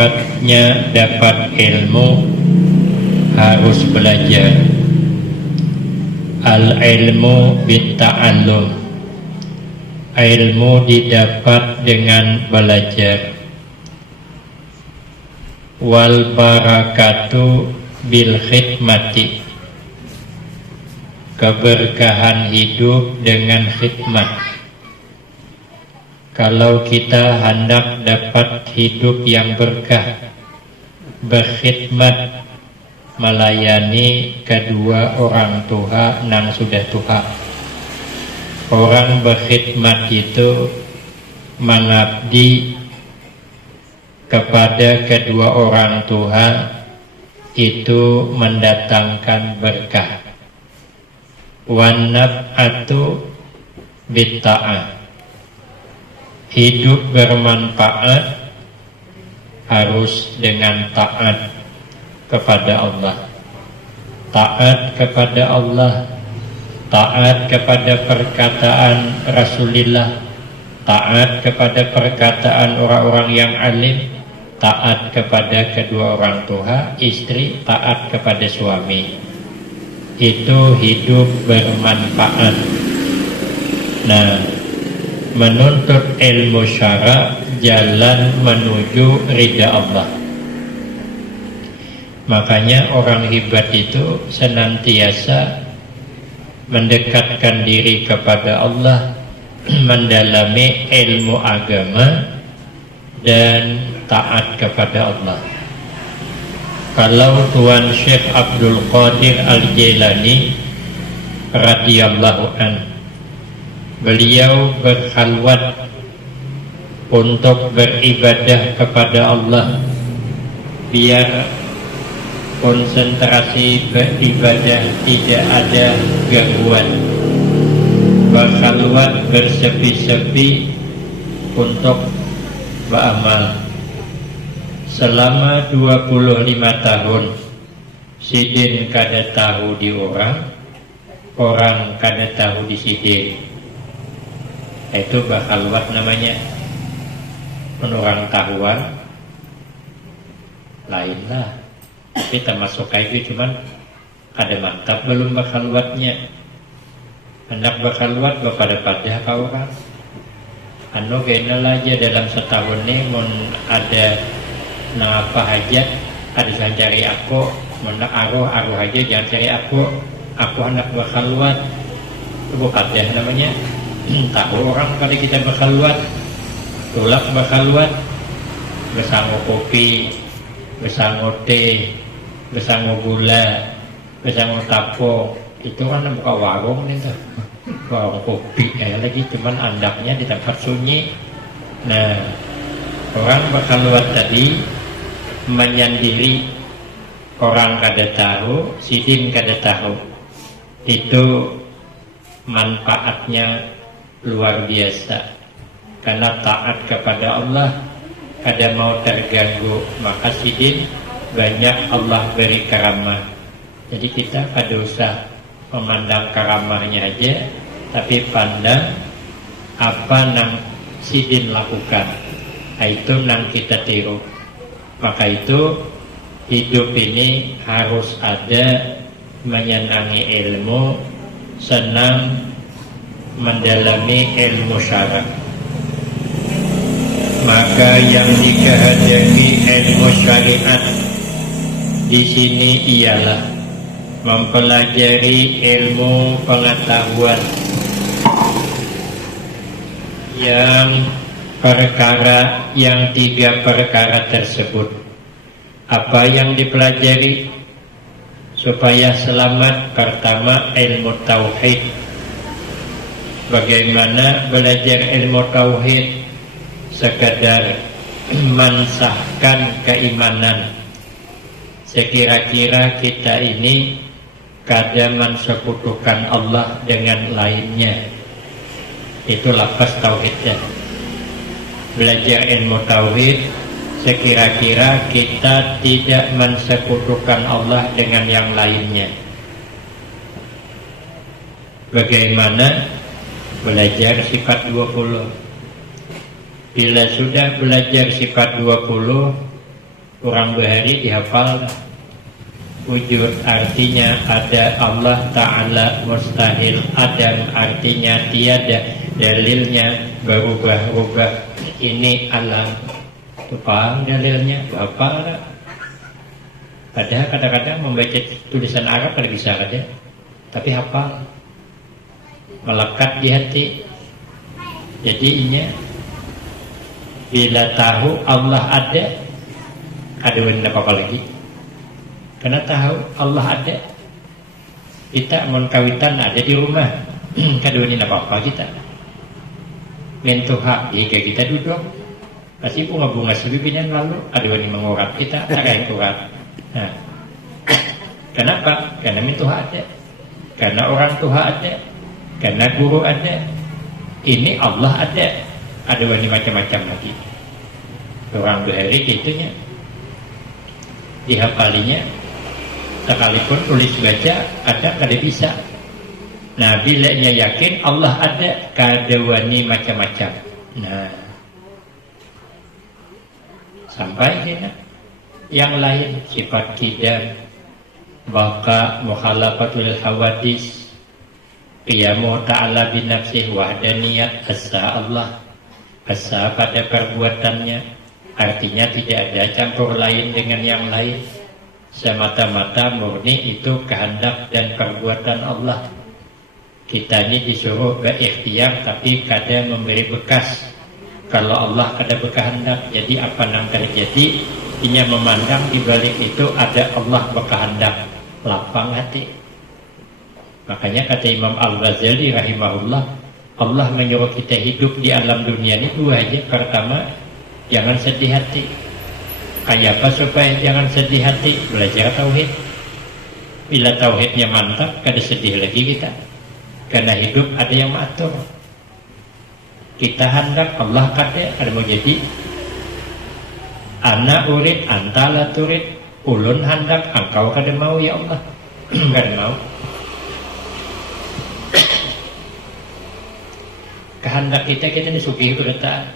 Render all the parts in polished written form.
syaratnya dapat ilmu harus belajar. Al-ilmu bitta'allum, ilmu didapat dengan belajar. Wal barakatu bil khidmati, keberkahan hidup dengan khidmat. Kalau kita hendak dapat hidup yang berkah, berkhidmat, melayani kedua orang tua nang sudah tua. Orang berkhidmat itu mengabdi kepada kedua orang tua, itu mendatangkan berkah. Wan naf'atu bitta'ah, hidup bermanfaat harus dengan taat kepada Allah. Taat kepada Allah, taat kepada perkataan Rasulullah, taat kepada perkataan orang-orang yang alim, taat kepada kedua orang tua, istri, taat kepada suami. Itu hidup bermanfaat. Nah, menuntut ilmu syara jalan menuju ridha Allah. Makanya orang hebat itu senantiasa mendekatkan diri kepada Allah, mendalami ilmu agama dan taat kepada Allah. Kalau Tuan Syekh Abdul Qadir Al-Jailani radhiyallahu anhu, beliau berkhalwat untuk beribadah kepada Allah, biar konsentrasi beribadah tidak ada gangguan. Berkhalwat bersepi-sepi untuk beramal selama 25 tahun. Sidin kada tahu di orang, orang kada tahu di sidin. Itu berkhalwat namanya. Orang tahuan lainlah, tapi termasuk kayak itu, cuman kada mantap belum berkhalwatnya. Hendak berkhalwat pada kau orang anu gainal aja dalam setahun ini mun ada apa aja ada jangan cari aku, mun aruh aja jangan cari aku hendak berkhalwat. Itu kadah namanya. Tahu orang kali kita berkhalwat, tulak berkhalwat, bersama kopi, bersama teh, bersama gula, bersama tapo. Itu kan buka warung nih tuh, warung kopi kayak lagi, cuman andaknya di tempat sunyi. Nah, orang berkhalwat tadi menyendiri, orang kada tahu, sidin kada tahu. Itu manfaatnya luar biasa, karena taat kepada Allah kada mau terganggu, maka sidin banyak Allah beri karamah. Jadi kita kada usah memandang karamahnya aja, tapi pandang apa nang sidin lakukan, itu nang kita tiru. Maka itu hidup ini harus ada menyenangi ilmu, senang mendalami ilmu syara. Maka yang dikehendaki ilmu syariat di sini ialah mempelajari ilmu pengetahuan yang perkara yang tiga perkara tersebut. Apa yang dipelajari supaya selamat? Pertama, ilmu tauhid. Bagaimana belajar ilmu tauhid? Sekadar mensahkan keimanan. Sekira-kira kita ini kada mensekutukan Allah dengan lainnya. Itu lafaz tauhidnya. Belajar ilmu tauhid, sekira-kira kita tidak mensekutukan Allah dengan yang lainnya. Bagaimana? Belajar sifat 20. Bila sudah belajar sifat 20, Orang bahari dihafal. Wujud artinya ada, Allah Ta'ala mustahil. Adam artinya tiada, dalilnya berubah-ubah. Ini alam. Itu paham dalilnya apa? Padahal kadang-kadang membaca tulisan Arab kalau bisa aja, tapi hafal, melekat di hati. Jadi ini bila tahu Allah ada apa lagi? Karena tahu Allah ada, kita mau kawitan ada di rumah, kaduin apa kita. Mentuha, jika kita duduk, pasti bunga-bunga sebibinan lalu aduan mengurap kita, tak yang kurap. Nah, kenapa? Karena mentuha ada, karena orang tua ada, karena guru ada. Ini Allah ada wani macam-macam lagi. Orang bahari gitunya, dihafalinya. Sekalipun tulis baca ada kada bisa. Nah, bila nya yakin Allah ada, kada wani macam-macam. Nah, sampai sini yang lain sifat kidam, baka mukhalafatul hawadis, qiyamu ta'ala binafsih wahdaniyat, asa Allah, asa pada perbuatannya, artinya tidak ada campur lain dengan yang lain, semata-mata murni itu kehendak dan perbuatan Allah. Kita ini disuruh berikhtiar tapi kadang memberi bekas. Kalau Allah kada berkehendak, jadi apa yang terjadi? Inya memandang di balik itu ada Allah berkehendak, lapang hati. Makanya kata Imam Al-Ghazali rahimahullah, Allah menyuruh kita hidup di alam dunia ini dua aja. Pertama, jangan sedih hati. Kayak apa supaya jangan sedih hati? Belajar tauhid. Bila tauhidnya mantap, kada sedih lagi kita. Karena hidup ada yang mengatur. Kita hendak, Allah kata ada mau jadi. Ana urid, anta la turid. Ulun hendak, engkau kada mau ya Allah. Kada mau. Kehendak kita disuguhi keretaan.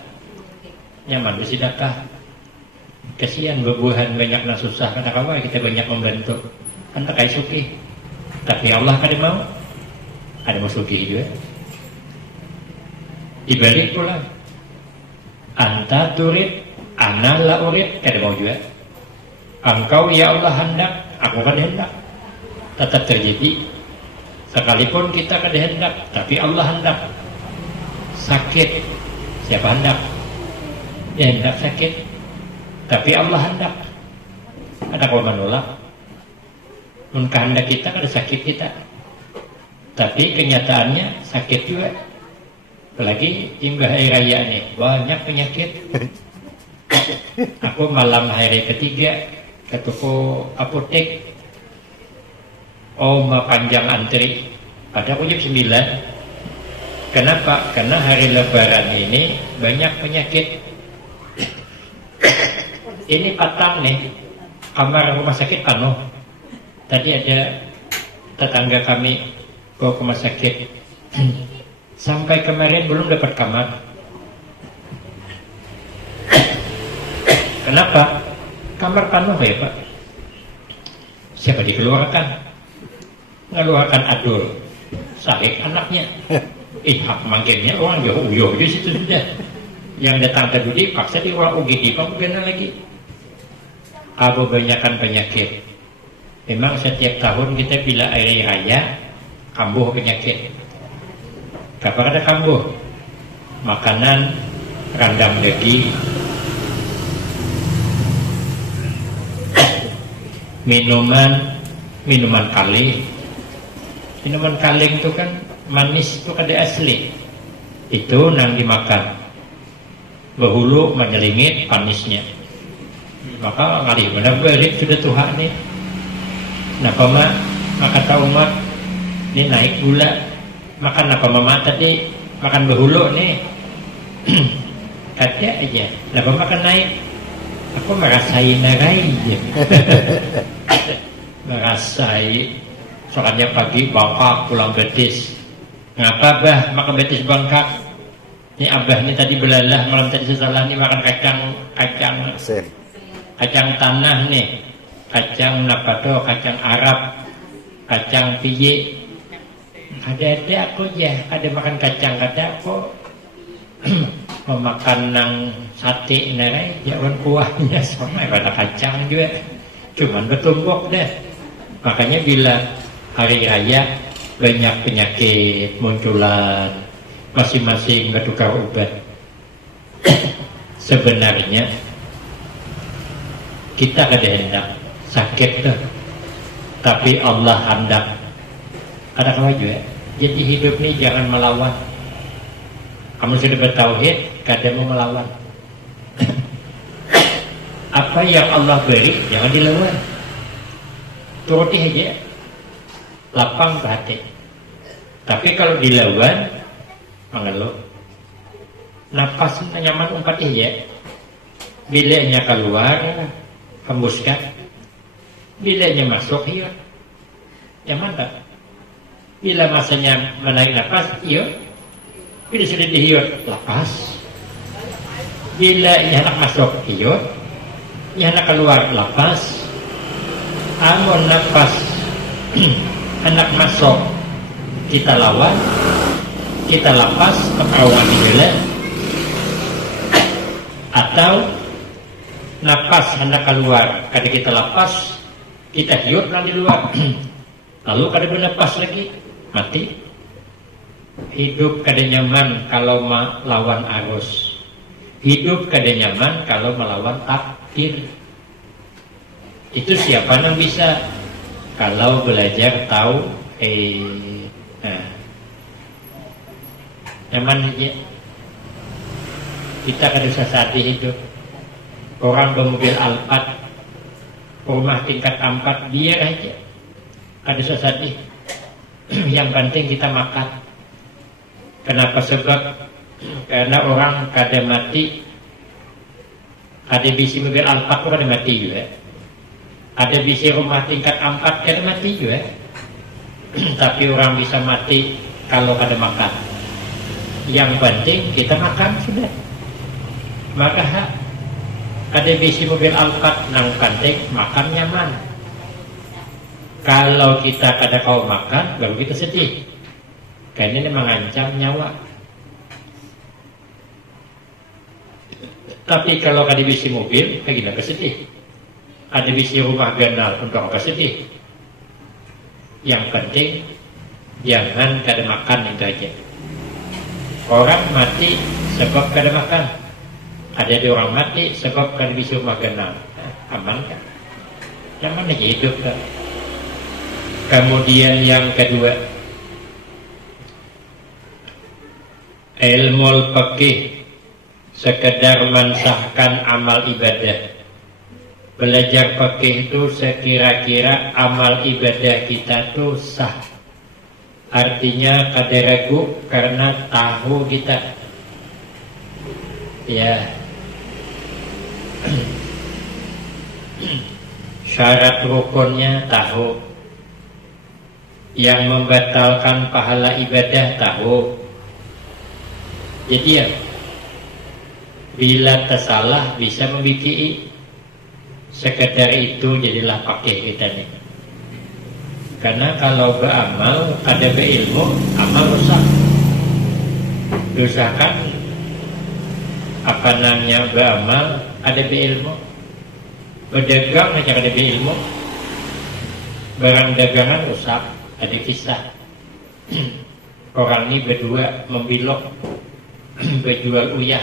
Nyaman bersedekah. Kasihan bebuahan banyak nak susah. Kenapa kita banyak membantu? Hendak kai sugih. Tapi Allah kada mau. Ada mau sugih juga. Dibalik pula, anta turid, ana la urid, kada mau juga. Engkau ya Allah hendak, aku kada hendak. Tetap terjadi. Sekalipun kita kada hendak, tapi Allah hendak. Sakit, siapa hendak? Ya hendak sakit, tapi Allah hendak. Ada kau menolak. Mun kehendak kita kada sakit kita, tapi kenyataannya sakit juga. Apalagi timbah hari raya nih, banyak penyakit. Aku malam hari ketiga ke toko apotek, panjang antri. Pada aku jam 9. Kenapa? Karena hari lebaran ini banyak penyakit. Ini patang nih, kamar rumah sakit penuh. Tadi ada tetangga kami ke rumah sakit. Sampai kemarin belum dapat kamar. Kenapa? Kamar penuh ya Pak. Siapa dikeluarkan? Mengeluarkan Adul Saleh anaknya. Hak manggilnya orang jauh di situ sudah. Yang datang tadi paksa di orang UGD bukan lagi. Kebanyakan penyakit. Memang setiap tahun kita bila hari raya kambuh penyakit. Kapan ada kambuh? Makanan randam daging, minuman kaleng. Minuman kaleng itu kan manis, itu kada asli. Itu nang dimakan. Bahulu menyelingit panisnya. Maka ngalih benar balik sudah Tuhan nih. Nah maka tahu umat ini naik gula. Makan apa mama tadi? Makan bahulu nih. Kata aja. Kenapa makan naik? Aku merasain narai aja. Merasai. Soalnya pagi bangkak pulang betis. Ngapa bah makan betis bangkak? Ini abah ini tadi belalah malam tadi sesalah ini makan kacang kacang tanah nih, kacang napato, kacang Arab, kacang piye. Ada aku ya, ada makan kacang, ada aku memakan nang sate nerai, jangan kuahnya sama pada kacang juga, cuman bertumbuk deh. Makanya bila hari raya banyak penyakit munculan, masing-masing bertukar obat. Sebenarnya kita kada hendak sakit tuh, tapi Allah hendak ada kawan juga. Jadi hidup ini jangan melawan. Kamu sudah bertauhid, kada mau melawan. Apa yang Allah beri jangan dilawan. Turuti aja, lapang ke hati. Tapi kalau dilawan, mengeluh. Napas nyaman umpat aja. Bilanya keluar, hembuskan. Bilanya masuk, iya. Nyaman tak? Bila masanya menarik napas, iya. Bila sudah dihiut, lepas. Bila hendak masuk, iya. Hendak keluar, lepas. Amun napas hendak masuk, kita lawan, kita lepas, keperawan bila. Atau napas hendak keluar, kada kita lepas, kita hiut di luar. Lalu kada bernapas lagi, mati. Hidup kada nyaman kalau melawan arus. Hidup kada nyaman kalau melawan takdir. Itu siapa yang bisa? Kalau belajar tahu nyaman aja. Kita kada usah sadih hidup. Orang bermobil Alphard, rumah tingkat 4, biar aja. Kada usah sadih. Yang penting kita makan. Kenapa? Sebab karena orang kada mati, ada bisi mobil Alphard kada mati juga. Ada bisi rumah tingkat 4 kada mati juga. Tapi orang bisa mati kalau kada makan. Yang penting kita makan sudah. Maka ada bisi mobil Alphard nang penting makan nyaman. Kalau kita kada kau makan, baru kita sedih. Karena ini mengancam nyawa. Tapi kalau kada bisi mobil, kita sedih. Ada bisi rumah ganal untuk apa sedih. Yang penting jangan kada makan, itu aja. Orang mati sebab kada makan. Ada di orang mati sebab kada bisi rumah ganal. Aman kan? Nyaman aja hidup kan? Kemudian yang kedua, ilmu fikih sekedar mensahkan amal ibadah. Belajar fikih itu sekira-kira amal ibadah kita tuh sah. Artinya kada ragu karena tahu kita. Ya. Syarat rukunnya tahu. Yang membatalkan pahala ibadah tahu. Jadi ya, bila tersalah bisa membikin. Sekedar itu jadilah pakai kita nih. Karena kalau beramal ada berilmu, amal rusak. Dosakan apa namanya beramal ada berilmu. Berdagang macam ada berilmu. Barang dagangan rusak, ada kisah. Orang ini berdua membilok, berjual uyah.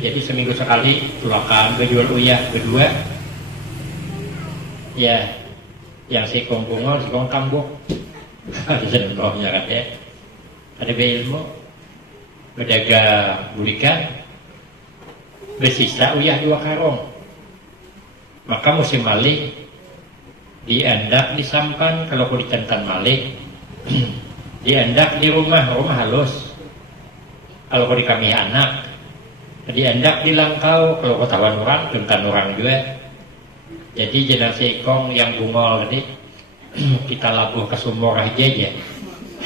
Jadi seminggu sekali tulakan berjual uyah berdua. Ya, yang si kongpungo, si kong tambuk. Ada senengnya kan ya. Ada berilmu, berdagang bulikan, bersisa uyah 2 karung. Maka musim malih diandak disampan. Kalau kau ditantan malih diandak di rumah halus. Kalau kau di kami anak diandak di langkau. Kalau kau tawan orang, tentan orang juga. Jadi jenazah ikong yang bungol tadi kita labuh ke sumur aja ya.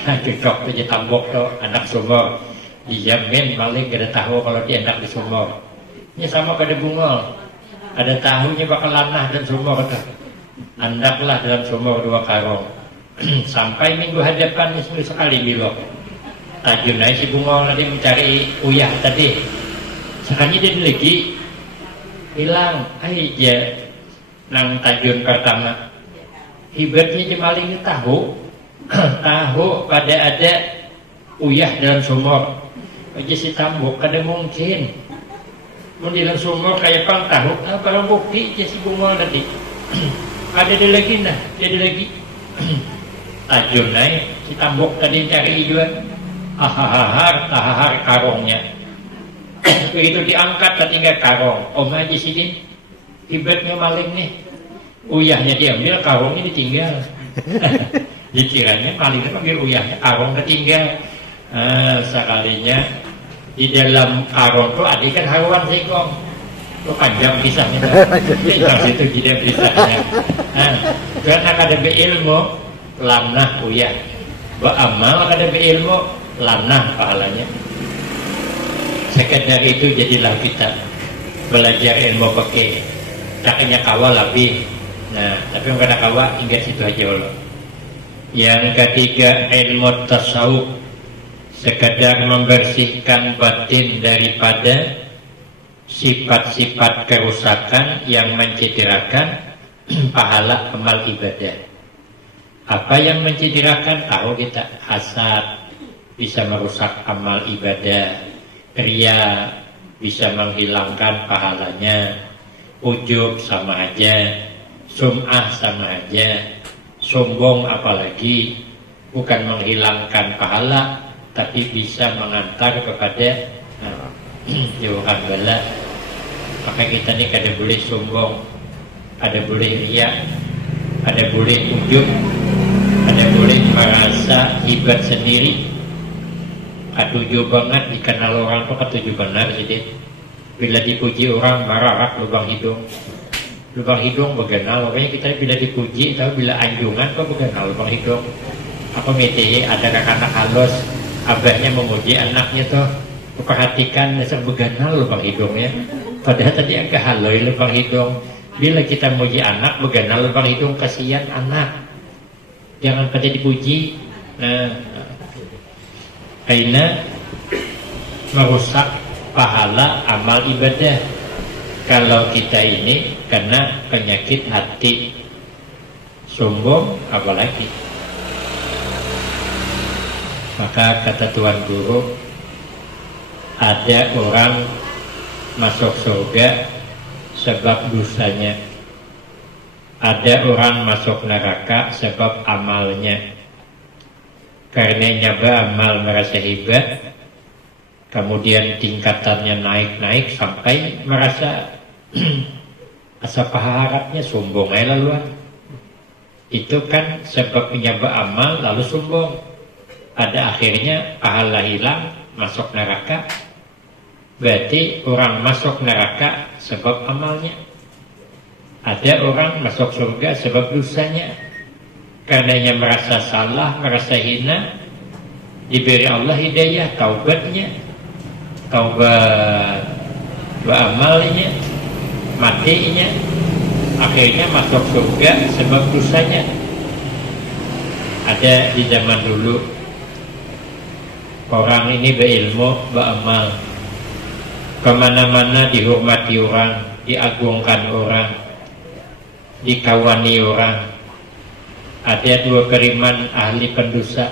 Cocok aja tambok tuh anak sumur. Dijamin maling gak ada tahu kalau diandak di sumur. Ini sama kada bungol. Ada tahunya bakal lanah dan sumur dah. Andaklah dalam sumur 2 karung. Sampai minggu hadapan seminggu sekali bilok. Tajun naik si Bungo tadi mencari uyah tadi. Sekali dia lagi hilang aja nang tajun pertama. Hibatnya dia maling tahu. Tahu pada ada uyah dalam sumur. Aja si tambuk kada mungkin. Mau dalam sumur kayak pang tahu. Barang bukti aja si Bungo tadi. Ada lagi nah, ada lagi. Tajun naik si tambuk tadi cari juga. Tahar karungnya. Begitu diangkat tertinggal karung. Om aja sini tiba-tiba maling nih. Uyahnya diambil, karungnya ditinggal. Dikiranya malingnya ambil uyahnya, karung ketinggal. Sekalinya di dalam karung tuh ada ikan haruan singkong. Itu panjang kisahnya. Dari situ tidak kisahnya. Karena ada berilmu lanah uyah. Beramal ada berilmu lanah pahalanya. Sekedar itu jadilah kita belajar ilmu fikih. Caknya kawal lebih. Nah, tapi enggak ada kawal hingga situ aja Allah. Yang ketiga ilmu tasawuf, sekedar membersihkan batin daripada sifat-sifat kerusakan yang mencederakan pahala amal ibadah. Apa yang mencederakan? Tahu kita hasad bisa merusak amal ibadah. Ria bisa menghilangkan pahalanya. Ujub sama aja. Sum'ah sama aja. Sombong apalagi bukan menghilangkan pahala, tapi bisa mengantar kepada jauhan bala. Maka kita ni kada boleh sombong, ada boleh ria, ada boleh ujub, ada boleh merasa hebat sendiri. Katuju banget dikenal orang tuh katuju benar jadi bila dipuji orang marah lubang hidung begenal. Makanya kita bila dipuji tahu bila anjungan kok begenal lubang hidung. Apa mete ada anak-anak halus abahnya memuji anaknya tuh perhatikan dasar begenal lubang hidungnya. Padahal tadi agak haloi lubang hidung. Bila kita muji anak begenal lubang hidung, kasihan anak. Jangan pada dipuji. Aina merusak pahala amal ibadah. Kalau kita ini kena penyakit hati, sombong apalagi. Maka kata Tuan Guru, ada orang masuk surga sebab dosanya, ada orang masuk neraka sebab amalnya. Karena nyaba amal merasa hebat, kemudian tingkatannya naik-naik sampai merasa asa paharapnya sombong aja lalu. Itu kan sebab nyaba amal lalu sombong. Pada akhirnya pahala hilang, masuk neraka. Berarti orang masuk neraka sebab amalnya. Ada orang masuk surga sebab dosanya. Karenanya merasa salah, merasa hina, diberi Allah hidayah, taubatnya, taubat beramalnya, matinya, akhirnya masuk surga sebab dosanya. Ada di zaman dulu orang ini berilmu, beramal, kemana-mana dihormati orang, diagungkan orang, dikawani orang. Ada 2 keriman ahli pendosa,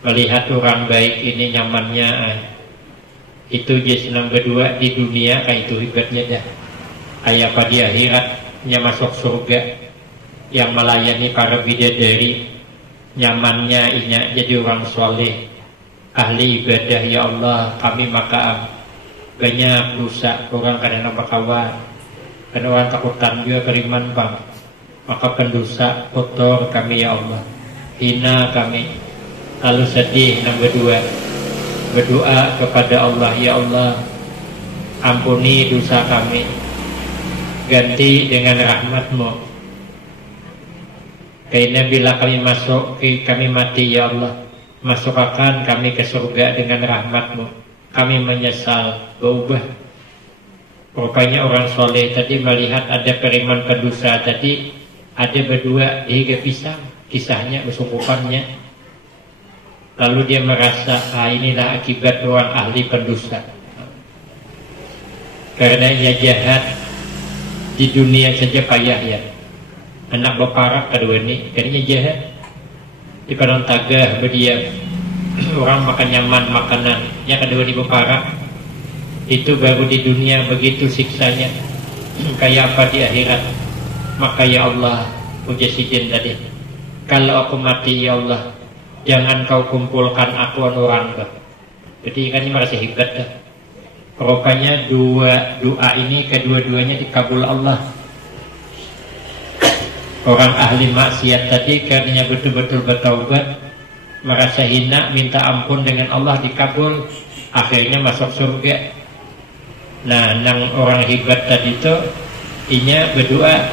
melihat orang baik ini nyamannya, itu dia senang berdua di dunia, kayak itu hebatnya dah. Ayah pada akhiratnya masuk surga, yang melayani para bidadari, nyamannya inya jadi orang soleh, ahli ibadah. Ya Allah, kami maka banyak dosa, orang kadang nampak kawan, dan orang takutan juga keriman bang. Maka pendosa kotor kami ya Allah, hina kami. Lalu sedih yang berdua, berdoa kepada Allah, ya Allah ampuni dosa kami, ganti dengan rahmat-Mu. Karena bila kami masuk, kami mati ya Allah, masukkan kami ke surga dengan rahmat-Mu. Kami menyesal, berubah. Rupanya orang soleh tadi melihat ada periman pendosa tadi, ada berdua hingga pisang, kisahnya bersungguhannya. Lalu dia merasa, inilah akibat orang ahli pendosa. Karena ia jahat di dunia saja payah ya. Anak beparak kedua ini, karena jahat. Di padang tagah berdiam, orang makan nyaman makanan, yang kedua di beparak. Itu baru di dunia begitu siksanya. Kayak apa di akhirat? Maka ya Allah, puja sidin tadi, kalau aku mati ya Allah, jangan kau kumpulkan aku orang ke. Jadi kan ini merasa hebat dah. Rupanya dua doa ini kedua-duanya dikabul Allah. Orang ahli maksiat tadi karena betul-betul bertaubat, merasa hina, minta ampun dengan Allah, dikabul, akhirnya masuk surga. Nah, nang orang hebat tadi itu inya berdoa,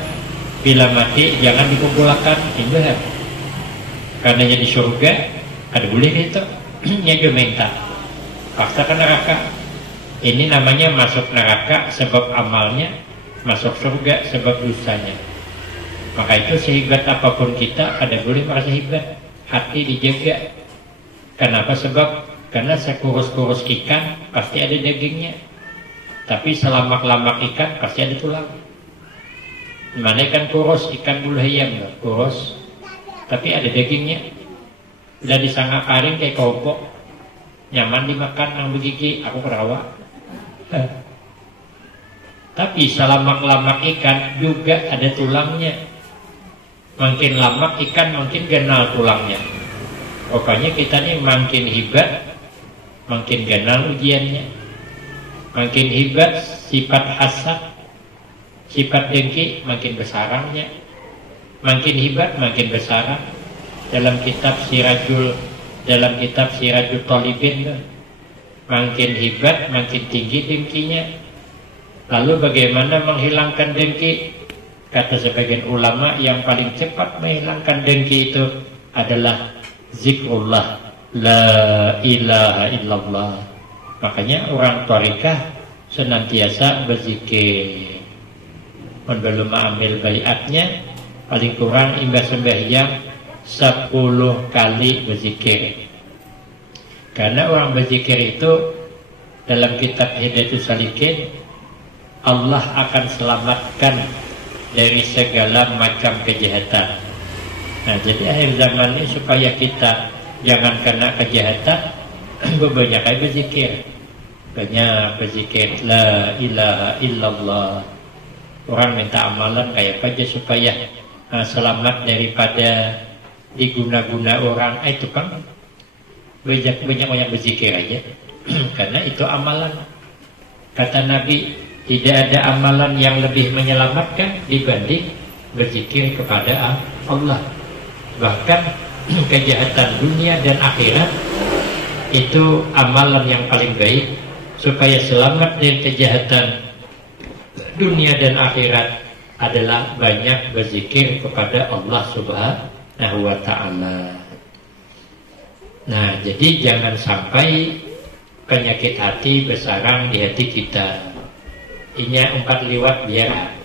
bila mati jangan dikumpulkan, indah. Karena jadi surga, ada boleh itu, nya juga minta, paksa ke neraka. Ini namanya masuk neraka sebab amalnya, masuk surga sebab dosanya. Maka itu sehebat apapun kita, ada boleh merasa hebat, hati dijaga. Kenapa? Sebab karena sekurus-kurus ikan pasti ada dagingnya, tapi selamak-lamak ikan pasti ada tulang. Mana ikan kurus, ikan bulu ayam kurus, tapi ada dagingnya. Udah disangka karing kayak kopok, nyaman dimakan, yang begigi, aku kerawak. Tapi selamak-lamak ikan juga ada tulangnya. Makin lamak ikan makin kenal tulangnya. Pokoknya kita nih makin hebat, makin kenal ujiannya. Makin hebat sifat hasad, sifat dengki makin besarnya. Makin hebat makin besar. Dalam kitab Sirajul Talibin, makin hebat makin tinggi dengkinya. Lalu bagaimana menghilangkan dengki? Kata sebagian ulama, yang paling cepat menghilangkan dengki itu adalah zikrullah, la ilaha illallah. Makanya orang tharikah senantiasa berzikir. Belum ambil baiatnya, paling kurang imbas sembahyang 10 kali berzikir. Karena orang berzikir itu dalam kitab Hidayatus Salikin, Allah akan selamatkan dari segala macam kejahatan. Nah, jadi akhir zaman ini supaya kita jangan kena kejahatan, banyak berzikir. Banyak berzikir la ilaha illallah. Orang minta amalan kayak apa aja supaya selamat daripada diguna-guna orang. Itu kan banyak berzikir aja. Karena itu amalan. Kata Nabi, tidak ada amalan yang lebih menyelamatkan dibanding berzikir kepada Allah. Bahkan kejahatan dunia dan akhirat itu amalan yang paling baik. Supaya selamat dari kejahatan dunia dan akhirat adalah banyak berzikir kepada Allah Subhanahu wa ta'ala. Nah, jadi jangan sampai penyakit hati bersarang di hati kita. Inya 4 liwat biar.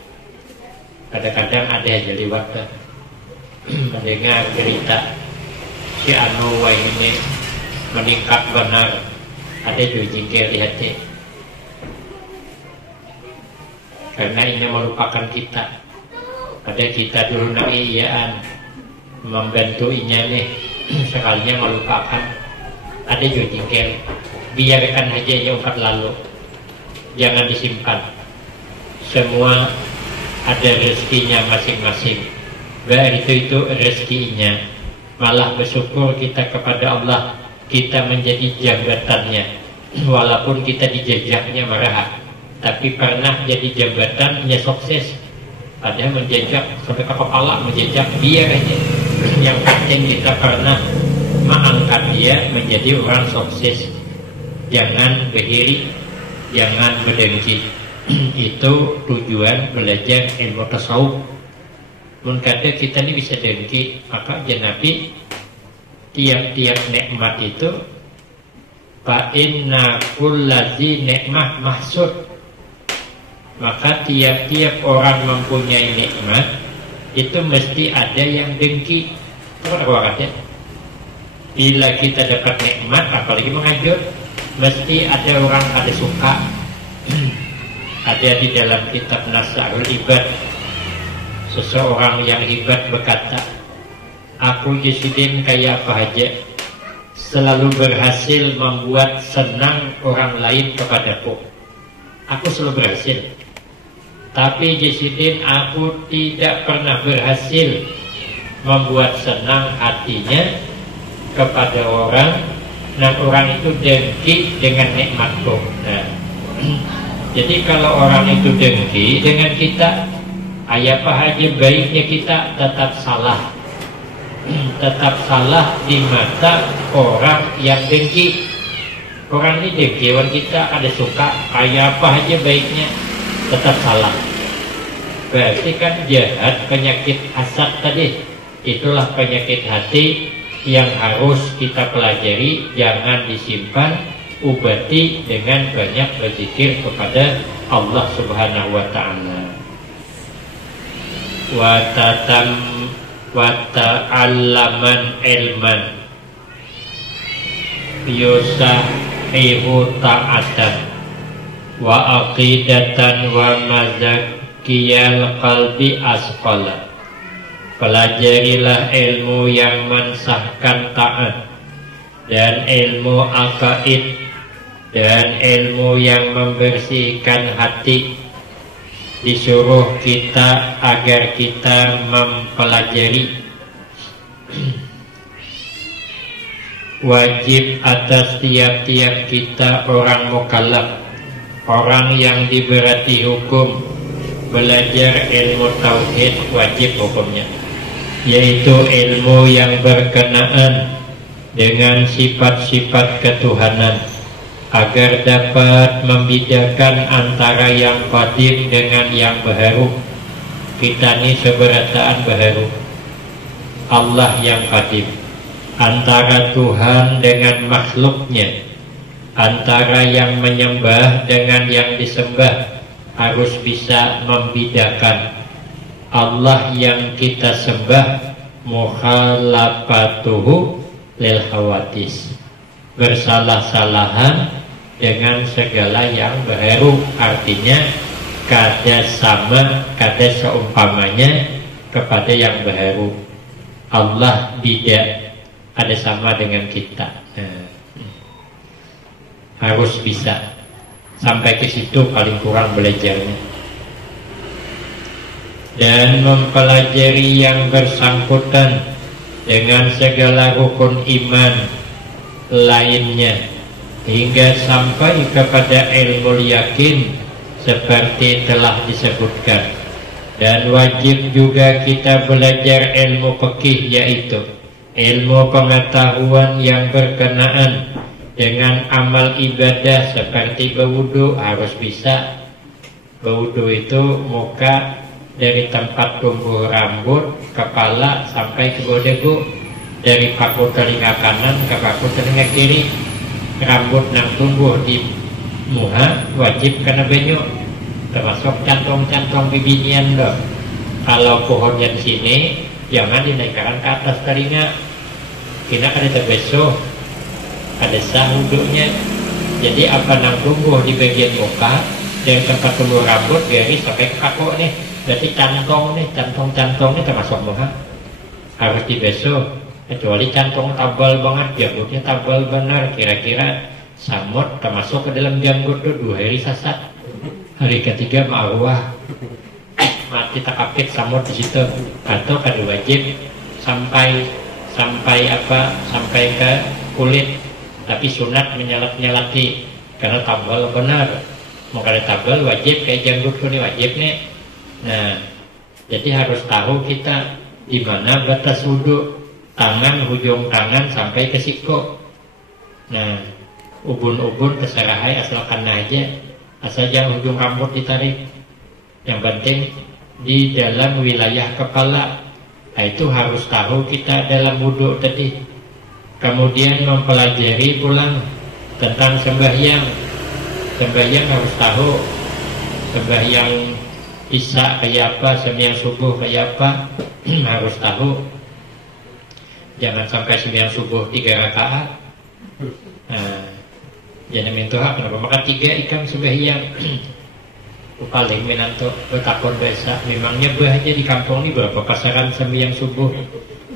Kadang-kadang ada aja liwat mendengar cerita si anu wah ini meningkat benar, ada juga jingkir di hati. Karena ini melupakan kita. Ada kita dulu naiyaan membantu inya nih, sekalinya melupakan. Ada juga jingkir. Biarkan aja yang 4 lalu. Jangan disimpan. Semua ada rezekinya masing-masing. Itu rezekinya. Malah bersyukur kita kepada Allah, kita menjadi jabatannya. Walaupun kita dijajaknya marah, tapi pernah jadi jabatannya sukses. Ada menjejak sampai ke kepala, menjejak dia aja. Yang penting kita pernah mengangkat dia menjadi orang sukses. Jangan berdiri, jangan berdengki. Itu tujuan belajar ilmu tasawuf. Mungkin kita ini bisa dengki, maka Nabi tiap-tiap nikmat itu fa inna kulladzi nikmah mahsud. Maka tiap-tiap orang mempunyai nikmat itu mesti ada yang dengki. Ya? Bila kita dapat nikmat, apalagi mengajar, mesti ada orang ada suka. Ada di dalam kitab Nasrul Ibad, seseorang yang hebat berkata, aku Jisuddin kayak apa aja, selalu berhasil membuat senang orang lain kepadaku. Aku selalu berhasil. Tapi Jisuddin, aku tidak pernah berhasil membuat senang hatinya kepada orang, dan orang itu dengki dengan nikmatku. Nah, jadi kalau orang itu dengki dengan kita, apa aja baiknya kita tetap salah. Tetap salah di mata orang yang dengki. Orang ini dengki, orang kita ada suka, apa aja baiknya tetap salah. Berarti kan jahat, penyakit hasad tadi. Itulah penyakit hati yang harus kita pelajari, jangan disimpan, ubati dengan banyak berzikir kepada Allah Subhanahu wa taala. Wa ta'allaman ilman yusahihu ta'atan wa aqidatan wa mazakiyal qalbi asqala. Pelajarilah ilmu yang mensahkan taat, dan ilmu akaid, dan ilmu yang membersihkan hati. Disuruh kita agar kita mempelajari. Wajib atas tiap-tiap kita orang mukallaf, orang yang diberati hukum, belajar ilmu tauhid, wajib hukumnya, yaitu ilmu yang berkenaan dengan sifat-sifat ketuhanan, agar dapat membedakan antara yang qadim dengan yang baharu. Kita ini seberataan baharu, Allah yang qadim. Antara Tuhan dengan makhluknya, antara yang menyembah dengan yang disembah, harus bisa membedakan. Allah yang kita sembah mukhalafatuhu lil hawadis, bersalah-salahan dengan segala yang baru. Artinya kada sama, kada seumpamanya kepada yang baru. Allah tidak ada sama dengan kita. Harus bisa sampai ke situ, paling kurang belajarnya. Dan mempelajari yang bersangkutan dengan segala rukun iman lainnya, hingga sampai kepada ilmu yakin seperti telah disebutkan. Dan wajib juga kita belajar ilmu fikih, yaitu ilmu pengetahuan yang berkenaan dengan amal ibadah seperti berwudu. Harus bisa berwudu itu muka dari tempat tumbuh rambut kepala sampai ke bodegu, dari paku telinga kanan ke paku telinga kiri. Rambut yang tumbuh di muha wajib kena benyo, termasuk cantong-cantong bibinian loh. Kalau pohonnya di sini jangan dinaikkan ke atas telinga, kena ada terbeso, ada sah wuduknya. Jadi apa yang tumbuh di bagian muka dari tempat tumbuh rambut dari sampai ke kaku nih, berarti cantong nih, cantong-cantong nih termasuk muha, harus dibeso. Kecuali cantong tabal banget, janggutnya tabal benar, kira-kira samut termasuk ke dalam janggut tuh 2 hari sasat, hari ketiga ma'arwah mati takapit samut di situ. Atau kada wajib sampai ke kulit, tapi sunat menyalat-nyalati karena tabal benar. Mau kada tabal wajib kayak janggut tuh nih, wajib nih. Nah, jadi harus tahu kita di mana batas wudu. Tangan, hujung tangan sampai ke siku. Nah, ubun-ubun terserah asalkan aja, asal jangan ujung rambut ditarik. Yang penting di dalam wilayah kepala. Nah, itu harus tahu kita dalam wudhu tadi. Kemudian mempelajari pulang tentang sembahyang. Sembahyang harus tahu sembahyang isya kayak apa, sembahyang subuh kayak apa, harus tahu. Jangan sampai sembahyang subuh 3 rakaat. Jangan minta kenapa maka 3 ikan sembahyang. Paling minanto bertakon biasa. Memangnya aja di kampung ini berapa pasaran sembahyang subuh?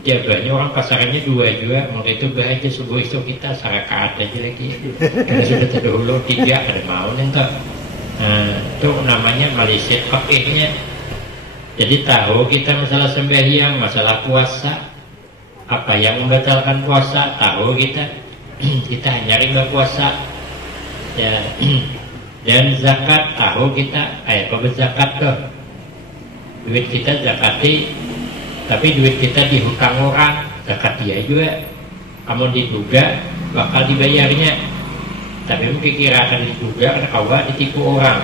Ya banyak orang pasarannya 2 juga. Maka itu aja subuh itu kita sarakaat aja lagi. Karena sudah terdahulu 3 ada mau nanti. Itu namanya Malaysia fakihnya. Jadi tahu kita masalah sembahyang, masalah puasa, apa yang membatalkan puasa, tahu kita. Kita hanya rindu puasa. Ya. Dan zakat tahu kita, apa berzakat tuh? Duit kita zakati, tapi duit kita dihutang orang, zakat dia juga. Kamu diduga bakal dibayarnya, tapi mungkin kira akan diduga karena kau ditipu orang.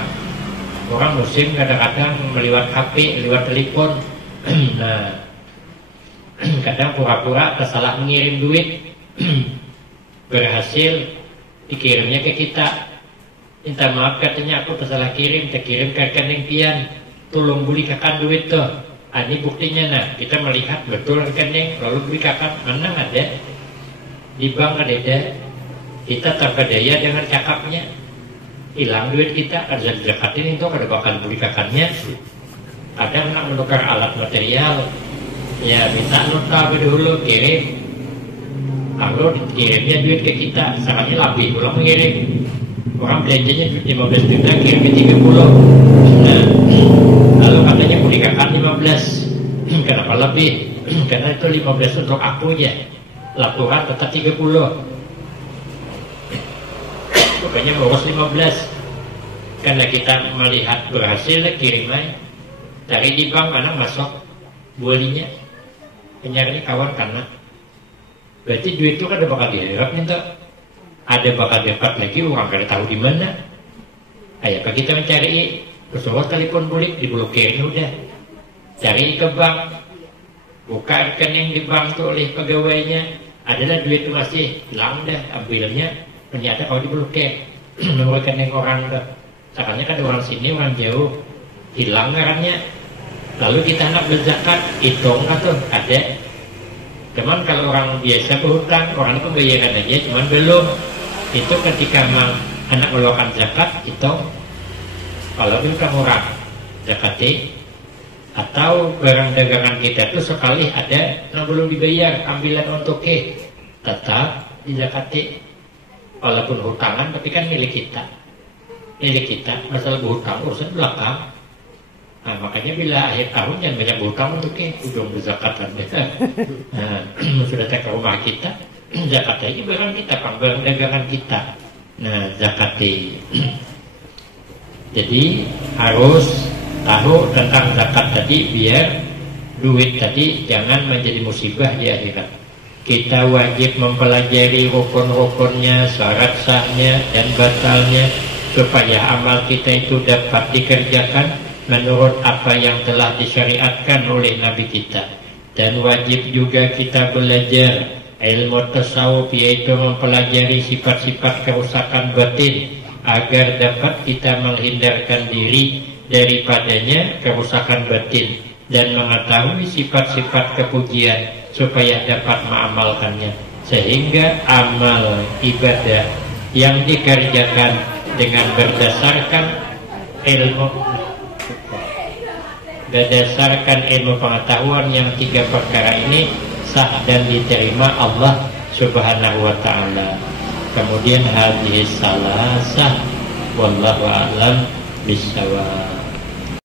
Orang musim kadang-kadang lewat HP, lewat telepon. Nah, kadang pura-pura tersalah mengirim duit, berhasil dikirimnya ke kita. Minta maaf katanya aku tersalah kirim, terkirim ke rekening pian, tolong beli kakak duit tuh. Ini buktinya. Nah kita melihat betul rekening, lalu beli kakak mana ada di bank ada. Kita terpedaya dengan cakapnya, hilang duit kita, ada didekatin itu kada bakal beli kakaknya. Kadang nak menukar alat material, ya minta nota dulu kirim. Kalau dikirimnya duit ke kita, sangatnya lebih pulang mengirim. Orang belanjanya 15 juta kirim ke 30. Nah, lalu katanya mau dikatakan 15. Kenapa lebih? Karena itu 15 untuk aku aja. Laporan tetap 30. Pokoknya ngurus 15. Karena kita melihat berhasil kirim aja. Dari di bank mana masuk bualinya. Penyarinya kawan karena berarti duit itu kan ada bakal diharap minta. Ada bakal dapat lagi orang kada tahu di mana. Ayo kita mencari pesawat telepon bulik diblokir udah. Cari ke bank, buka rekening di bank tuh oleh pegawainya. Adalah duit itu masih hilang dah, ambilnya. Ternyata kalau diblokir, nomor rekening orang tuh. Soalnya kan orang sini orang jauh hilang ngarannya. Lalu kita nak berzakat, hitung atau ada. Cuman kalau orang biasa berhutang, orang itu bayaran aja, cuman belum. Itu ketika anak mengeluarkan zakat itu kalau bukan orang zakati atau barang dagangan kita itu sekali ada yang belum dibayar ambilan untuk tetap dizakati walaupun hutangan tapi kan milik kita masalah berhutang urusan belakang. Nah, makanya bila akhir tahun jangan banyak berhutang untuk ujung berzakatan. Nah, sudah ke rumah kita zakat aja barang kita, barang dagangan kita. Nah, zakati. Jadi harus tahu tentang zakat tadi biar duit tadi jangan menjadi musibah di akhirat. Kita wajib mempelajari rukun-rukunnya, syarat sahnya dan batalnya supaya amal kita itu dapat dikerjakan menurut apa yang telah disyariatkan oleh Nabi kita. Dan wajib juga kita belajar ilmu tasawuf, yaitu mempelajari sifat-sifat kerusakan batin agar dapat kita menghindarkan diri daripadanya kerusakan batin dan mengetahui sifat-sifat kepujian supaya dapat mengamalkannya, sehingga amal ibadah yang dikerjakan dengan berdasarkan ilmu pengetahuan yang 3 perkara ini sah dan diterima Allah Subhanahu wa ta'ala. Kemudian hadis salasah wallahu a'lam bishawab.